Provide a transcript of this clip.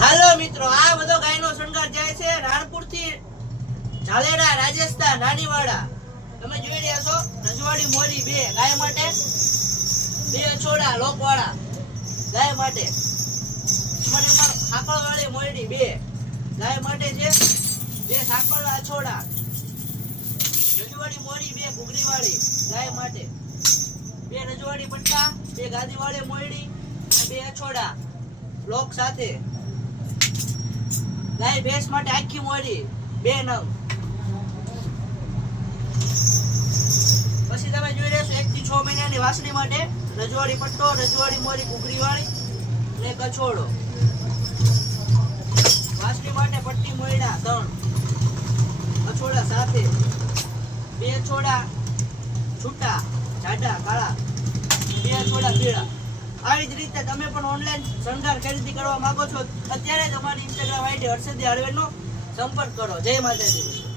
હાલો મિત્રો, આ બધો ગાયનો શણગાર જાય છે રાણપુર થી ઝાલેરા રાજસ્થાન નાનીવાડા. તમે જોઈ રહ્યા છો રજવાડી મોરી બે ગાય માટે, બે છોડા લોકવાળા ગાય માટે, સાકળ વાળી મોરડી બે ગાય માટે છે, બે સાકળ વાળા છોડા રજવાડી મોરી બે ઘૂઘરી વાળી ગાય માટે, બે રજવાડી પટ્ટા બે ગાદી વાળી મોરડી બે છોડા લોક સાથે, ગાય ભેંસ માટે આખી મોરી બે નંગ. પછી તમે જોઈ રહ્યા છો 1 થી 6 મહિનાની વાસળી માટે રજવાડી પટ્ટો, રજવાડી મોરી ઘૂઘરી વાળી ને કછોડો. વાસળી માટે પટ્ટી મોયડા 3, કછોડા સાથે, બે છોડા છૂટા જાડા કાળા, બે છોડા પીળા. આવી જ રીતે તમે પણ ઓનલાઈન શણગાર ખરીદી કરવા માંગો છો અત્યારે જ અમારી ઇન્સ્ટાગ્રામ આઈડી હર્ષદી હળવેનો સંપર્ક કરો. જય માતાજી.